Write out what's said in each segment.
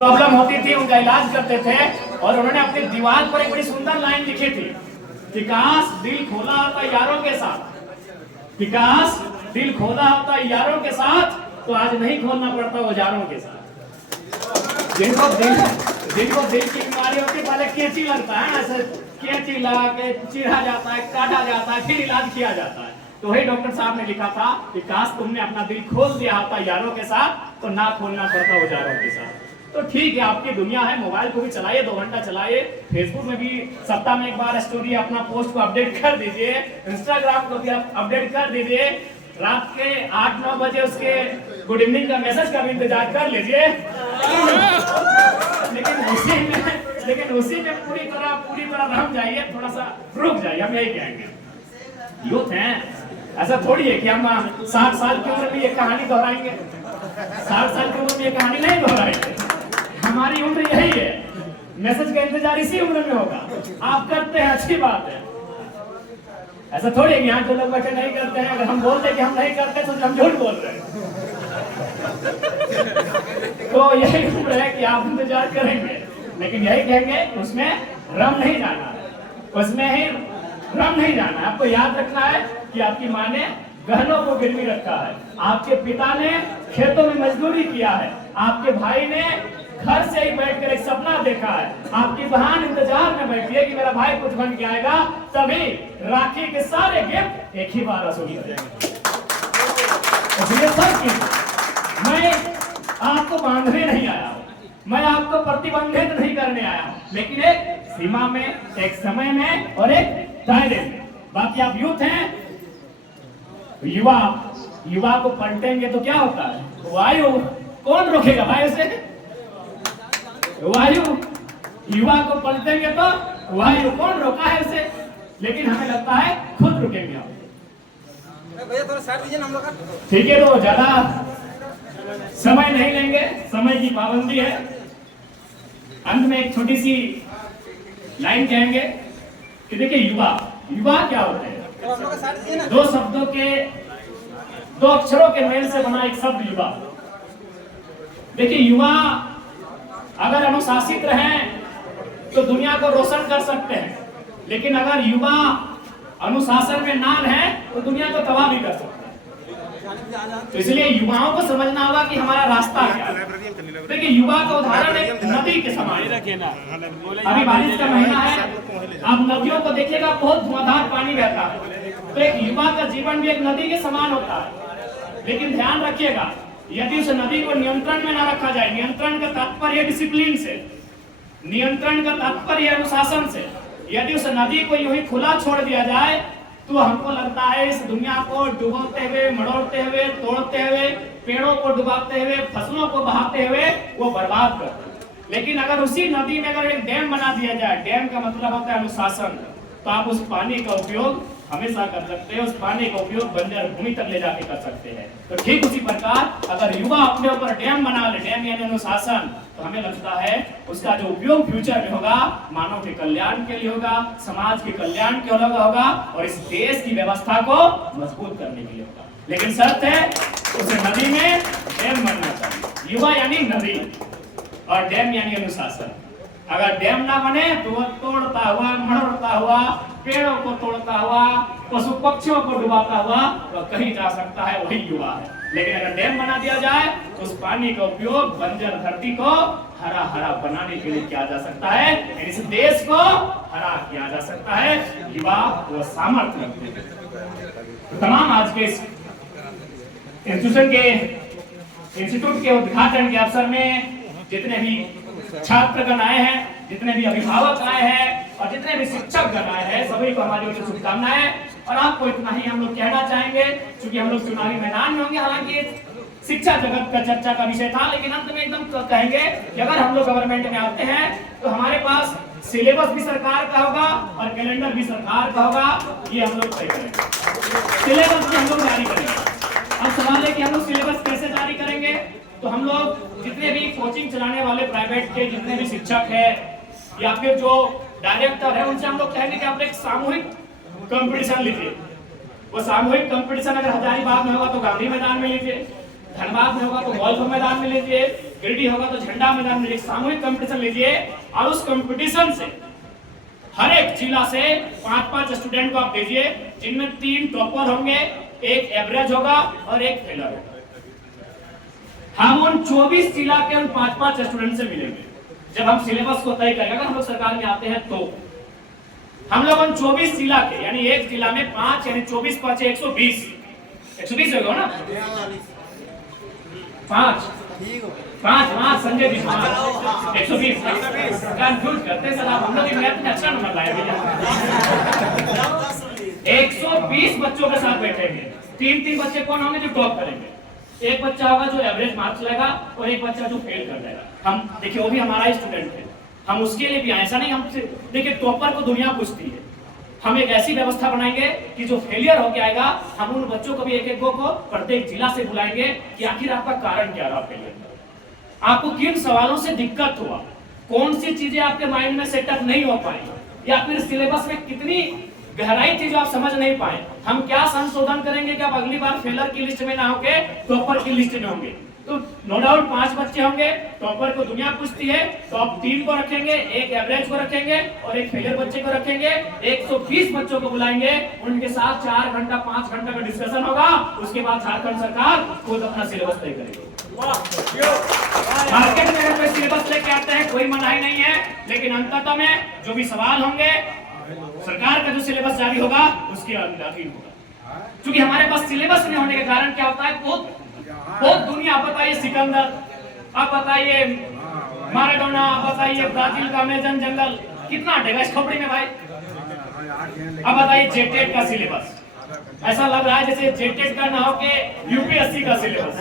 Problem होती थी उनका इलाज करते थे और उन्होंने अपनी दीवार पर एक बड़ी सुंदर लाइन लिखी थी, विकास दिल खोला होता यारों के साथ, विकास दिल खोला होता यारों के साथ, तो आज नहीं खोलना पड़ता औजारों के साथ। जिनको दिल की बीमारी होती पहले कैंची लगता है, ऐसे कैंची लगा के चीरा जाता है, काटा जाता है, फिर इलाज किया जाता है। तो वही डॉक्टर साहब ने लिखा था कि काश तुमने अपना दिल खोल दिया होता यारों के साथ, तो ना खोलना पड़ता औजारों के साथ। तो ठीक है, आपकी दुनिया है, मोबाइल को भी चलाइए, 2 घंटा चलाइए, फेसबुक में भी सप्ताह में एक बार स्टोरी अपना पोस्ट को अपडेट कर दीजिए, इंस्टाग्राम को भी आप अपडेट कर दीजिए, रात के 8-9 बजे उसके गुड इवनिंग का मैसेज का भी इंतजार कर लीजिए। लेकिन उसी में पूरी तरह रम जाइए, थोड़ा सा रुक जाइए। हम यही कहेंगे, यूथ हैं, ऐसा थोड़ी है कि हम 60 साल की उम्र में ये कहानी दोहराएंगे, 60 साल की उम्र में ये कहानी नहीं दोहराएंगे। हमारी उम्र यही है, मैसेज का इंतजार इसी उम्र में होगा। आप करते हैं, अच्छी बात है, ऐसा थोड़ी है कि यहाँ जो लोग बैठे नहीं करते हैं। अगर हम बोलते कि हम नहीं करते तो हम झूठ बोल रहे हैं। तो यही उम्र है कि आप इंतजार करेंगे, लेकिन यही कहेंगे उसमें रम नहीं जाना, उसमें ही रम नहीं जाना। आपको याद रखना है कि आपकी माँ ने गहनों को गिरवी रखा है, आपके पिता ने खेतों में मजदूरी किया है, आपके भाई ने घर से ही बैठकर एक सपना देखा है, आपकी बहन इंतजार में बैठी है कि मेरा भाई कुछ बन के आएगा, तभी राखी के सारे गिफ्ट एक ही बार वसूल करेंगे। इसलिए मैं आपको बांधने नहीं आया हूँ, मैं आपको प्रतिबंधित नहीं करने आया हूँ, लेकिन एक सीमा में, एक समय में और एक दायरे में। बाकी आप यूथ हैं, युवा को पलटेंगे तो क्या होता है? वायु कौन रोकेगा भाई उसे? वायु। युवा को पलटेंगे तो वायु कौन रोका है उसे? लेकिन हमें लगता है खुद रुकेंगे हम। भैया थोड़ा साइड दीजिए ना हम लोग का। ठीक है, तो ज्यादा समय नहीं लेंगे, समय की पाबंदी है। अंत में एक छोटी सी लाइन कहेंगे कि देखिए, युवा क्या होते हैं? दो शब्दों के, 2 अक्षरों के मेल से बना एक शब्द युवा। देखिए, युवा अगर अनुशासित रहें तो दुनिया को रोशन कर सकते हैं, लेकिन अगर युवा अनुशासन में ना रहे तो दुनिया को तबाह भी कर सकते हैं। तो इसलिए युवाओं को समझना होगा कि हमारा रास्ता क्या है। देखिए, युवा का उदाहरण एक नदी के समान है। अभी बारिश का महीना है, आप नदियों को देखिएगा, बहुत धुआंधार पानी बहता है। तो एक युवा का जीवन भी एक नदी के समान होता है। लेकिन ध्यान रखिएगा, यदि उस नदी को नियंत्रण में ना रखा जाए, नियंत्रण का तात्पर्य डिसिप्लिन से, नियंत्रण का तात्पर्य अनुशासन से, यदि उस नदी को यूं ही खुला छोड़ दिया जाए तो हमको लगता है इस दुनिया को डुबोते हुए, मड़ोड़ते हुए, तोड़ते हुए, पेड़ों को डुबाते हुए, फसलों को बहाते हुए वो बर्बाद करते हैं। लेकिन अगर उसी नदी में अगर एक डैम बना दिया जाए, डैम का मतलब होता है अनुशासन, तो आप उस पानी का उपयोग हमेशा कर सकते हैं, उस पानी का उपयोग बंजर भूमि तक ले जाके कर सकते हैं। तो ठीक उसी प्रकार अगर युवा अपने ऊपर डैम बना ले, डैम यानी अनुशासन, तो हमें लगता है उसका जो उपयोग फ्यूचर में होगा मानव के कल्याण के लिए होगा, समाज के कल्याण के लिए होगा और इस देश की व्यवस्था को मजबूत करने के लिए होगा। लेकिन शर्त है उस नदी में डैम बनना चाहिए। युवा यानी नदी और डैम यानी अनुशासन। अगर डैम ना बने तो वो तोड़ता हुआ, मरोड़ता हुआ, पेड़ों को तोड़ता हुआ, पशु पक्षियों को डुबाता हुआ तो कहीं जा सकता है, वही युवा है। लेकिन अगर डैम बना दिया जाए तो उस पानी का उपयोग बंजर धरती को हरा हरा बनाने के लिए किया जा सकता है, इस देश को हरा किया जा सकता है। युवा वो सामर्थ्य रखते हैं। तमाम आज के इंस्टीट्यूट के उद्घाटन के अवसर में जितने भी छात्रगण आए हैं, जितने भी अभिभावक आए हैं और जितने भी शिक्षक गण आए हैं, सभी को हमारी ओर से शुभकामनाएं। और आपको इतना ही हम लोग कहना चाहेंगे, क्योंकि हम लोग चुनावी मैदान में होंगे। हालांकि शिक्षा जगत का चर्चा का विषय था, लेकिन अंत में एकदम कहेंगे कि अगर हम लोग गवर्नमेंट में आते हैं तो हमारे पास सिलेबस भी सरकार का होगा और कैलेंडर भी सरकार का होगा, ये हम लोग तय करेंगे। सिलेबस भी हम लोग जारी करेंगे। अब सवाल है कि हम लोग सिलेबस कैसे जारी करेंगे? तो हम लोग जितने भी कोचिंग चलाने वाले प्राइवेट के जितने भी शिक्षक है या फिर जो डायरेक्टर है, उनसे हम लोग कहेंगे कि आप एक सामूहिक कंपटीशन लीजिए। वो सामूहिक कंपटीशन अगर हजारीबाग में होगा तो गांधी मैदान में लीजिए, धनबाद में होगा तो गोल्फ मैदान में लीजिए, गिरिडीह होगा तो झंडा मैदान में एक सामूहिक कंपटीशन लीजिए और उस कंपटीशन से हर एक जिला से 5-5 स्टूडेंट को आप भेजिए, जिनमें 3 टॉपर होंगे, एक एवरेज होगा और एक फेलर होगा। हम उन 24 जिला के उन 5-5 स्टूडेंट से मिलेंगे जब हम सिलेबस को तय करेंगे। अगर हम लोग सरकार में आते हैं तो हम लोग उन 24 जिला के, यानी एक जिला में 5 यानी 24 5 120 होगा ना, 5 संजय जी 120 कंफ्यूज करते सर आप। हम लोग मैथ में अच्छा नंबर लाए भैया। 120 बच्चों के साथ बैठेंगे। 3 बच्चे कौन होंगे जो टॉप करेंगे, एक बच्चा होगा जो एवरेज मार्क्स लाएगा और एक बच्चा जो फेल कर जाएगा। हम देखिए वो भी हमारा ही स्टूडेंट है, हम उसके लिए भी ऐसा नहीं। हम देखिए टॉपर को दुनिया पूछती है। हम एक ऐसी व्यवस्था बनाएंगे कि जो फेलियर होके आएगा हम उन बच्चों को भी एक को प्रत्येक जिला से बुलाएंगे कि आखिर आपका कारण क्या रहा फेलियर, आपको किन सवालों से दिक्कत हुआ, कौन सी चीजें आपके माइंड में सेटअप नहीं हो पाई, या फिर सिलेबस में कितनी गहराई थी जो आप समझ नहीं पाए। हम क्या संशोधन करेंगे कि आप अगली बार फेलर की लिस्ट में ना होके टॉपर की लिस्ट में होंगे। तो नो डाउट 5 बच्चे होंगे, टॉपर को दुनिया पूछती है, टॉप 3 को रखेंगे, एक एवरेज को रखेंगे और एक फेलियर बच्चे को रखेंगे। 120 बच्चों को बुलाएंगे, उनके साथ 4 घंटा 5 घंटा का डिस्कशन होगा। उसके बाद झारखंड सरकार खुद अपना सिलेबस तय करेगी। मार्केट में अगर कोई सिलेबस लेके आते हैं कोई मनाही नहीं है, लेकिन अंततः में जो भी सवाल होंगे सरकार का जो सिलेबस जारी होगा उसके अधीन होगा। क्योंकि हमारे पास सिलेबस नहीं होने के कारण क्या होता है, बहुत दुनिया, आप बताइए सिकंदर, आप बताइए माराडोना, आप बताइए ब्राजील का अमेजन जंगल कितना हटेगा इस खोपड़ी में भाई। अब बताइए जेटेट का सिलेबस, ऐसा लग रहा है जैसे जेटेट का ना हो के यूपीएससी का सिलेबस।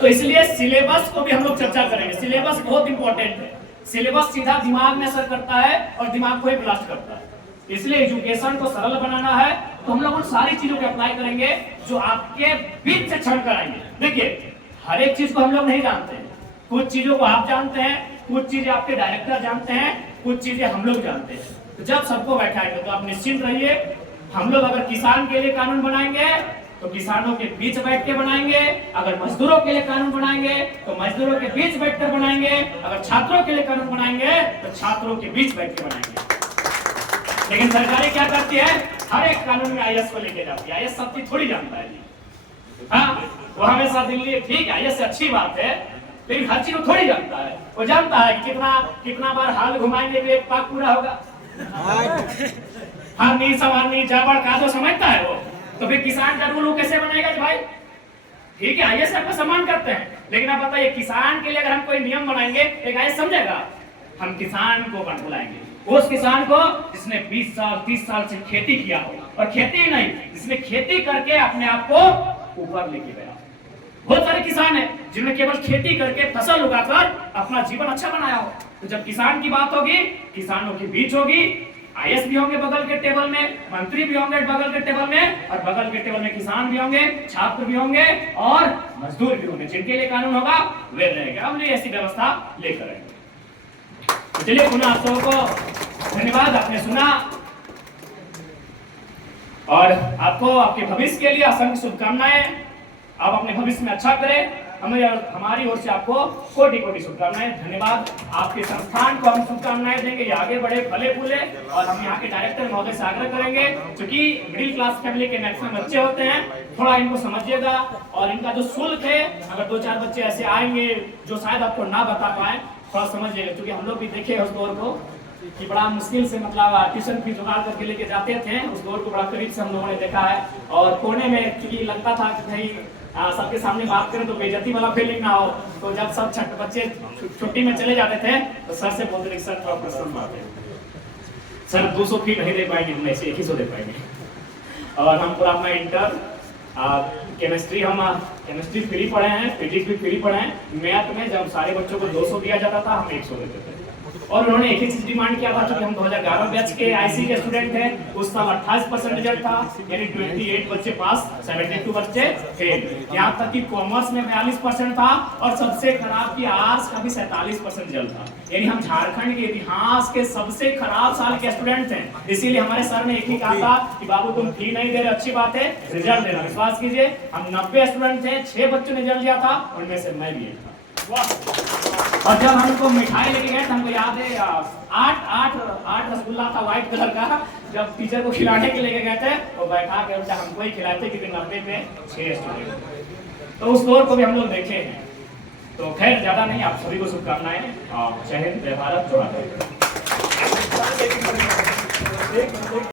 तो इसलिए सिलेबस को भी हम लोग चर्चा करेंगे। सिलेबस बहुत इंपॉर्टेंट है। सिलेबस सीधा दिमाग में असर करता है और दिमाग को ही ब्लास्ट करता है। इसलिए एजुकेशन को सरल बनाना है तो हम लोग उन सारी चीजों को अप्लाई करेंगे जो आपके बीच से छड़ कर आएंगे। देखिए हर एक चीज को हम लोग नहीं जानते हैं, कुछ चीजों को आप जानते हैं, कुछ चीजें आपके डायरेक्टर जानते हैं, कुछ चीजें हम लोग जानते हैं। तो जब सबको बैठाएंगे तो आप निश्चिंत रहिए, हम लोग अगर किसान के लिए कानून बनाएंगे तो किसानों के बीच बैठ के बनाएंगे, अगर मजदूरों के लिए कानून बनाएंगे तो मजदूरों के बीच बैठकर बनाएंगे, अगर छात्रों के लिए कानून बनाएंगे तो छात्रों के बीच बैठ के बनाएंगे। लेकिन सरकारें क्या करती है, हर एक कानून में आईएएस को लेके जाती है। आईएएस सब चीज थोड़ी जानता है जी। हाँ, वो हमेशा दिल्ली ठीक है आईएएस से अच्छी बात है, लेकिन हर चीज को थोड़ी जानता है। वो जानता है कि कितना बार हाल घुमाएंगे तो एक पाक पूरा होगा। हारनी सवारनी जाबड़ का जो समझता है वो, तो फिर किसान का रूल कैसे बनेगा भाई। ठीक है आईएएस आपका सम्मान करते हैं, लेकिन आप बताइए किसान के लिए अगर हम कोई नियम बनाएंगे एक आईएएस समझेगा। हम किसान को बनाएंगे, उस किसान को जिसने 20 साल 30 साल से खेती किया हो, और खेती ही नहीं जिसने खेती करके अपने आप को ऊपर लेके गया। बहुत सारे किसान हैं जिन्होंने केवल खेती करके फसल उगाकर अपना जीवन अच्छा बनाया हो। तो जब किसान की बात होगी, किसानों के बीच होगी, आईएएस भी होंगे बगल के टेबल में, मंत्री भी होंगे बगल के टेबल में, और बगल के टेबल में किसान भी होंगे, छात्र भी होंगे और मजदूर भी होंगे। जिनके लिए कानून होगा वे रहेंगे। हम लोग ऐसी व्यवस्था लेकर आएंगे। चलिए पुनः आप सबको धन्यवाद, आपने सुना और आपको आपके भविष्य के लिए असंख्य शुभकामनाएं। आप अपने भविष्य में अच्छा करें, हमारी ओर से आपको कोटि कोटि शुभकामनाएं। धन्यवाद। आपके संस्थान को हम शुभकामनाएं देंगे, ये आगे बढ़े फले फूले, और हम यहाँ के डायरेक्टर महोदय से आग्रह करेंगे, क्योंकि मिडिल क्लास फैमिली के मैक्सिमम बच्चे होते हैं, थोड़ा इनको समझिएगा। और इनका जो शुल्क है, अगर 2-4 बच्चे ऐसे आएंगे जो शायद आपको ना बता पाए, थोड़ा समझिएगा। क्योंकि हम लोग भी देखे उस दौर को कि बड़ा मुश्किल से मतलब ट्यूशन फीस जुगाड़ करके लेके जाते थे। उस दौर को बड़ा करीब से हम लोगों ने देखा है। और कोने में क्योंकि लगता था कि भाई सबके सामने बात करें तो बेइज्जती वाला फीलिंग ना हो, तो जब सब बच्चे छुट्टी में चले जाते थे तो सर से बोलते थे सर थोड़ा प्रश्न मारते सर 200 फीस नहीं दे पाएंगे, हम ऐसे 100 दे पाएंगे। और हम पूरा अपना इंटर केमिस्ट्री फ्री पढ़े हैं, फिजिक्स भी फ्री पढ़े हैं। मैथ में जब सारे बच्चों को 200 दिया जाता था हम 100 देते थे। और उन्होंने एक ही चीज डिमांड किया था कि हम 2011 बैच के आईसी के स्टूडेंट हैं, उस साल 28% रिजल्ट था, यानी 28 बच्चे पास, 72 बच्चे फेल। यहाँ तक कि कॉमर्स में 42% था और सबसे खराब की आर्ट्स का भी 47% रिजल्ट था। यानी हम झारखंड के इतिहास के सबसे खराब साल के स्टूडेंट थे। इसीलिए हमारे सर ने एक ही कहा था कि बाबू तुम फी नहीं दे रहे, अच्छी बात है, रिजल्ट देना। विश्वास कीजिए हम 90 स्टूडेंट थे, 6 बच्चों ने रिजल्ट दिया था, उनमें से मैं भी एक था। और जब हमको मिठाई लेके गए हमको याद है 8 रसगुल्ला था व्हाइट कलर का, जब टीचर को खिलाने के लेके गए थे तो बैठा के उल्टा हमको ही खिलाए थे क्योंकि 90 में 6 स्टूडेंट। तो उस स्कोर को भी हम लोग देखे हैं। तो खैर ज्यादा नहीं, आप सभी को शुभकामनाएं और जय हिंद, जय भारत, जय माता।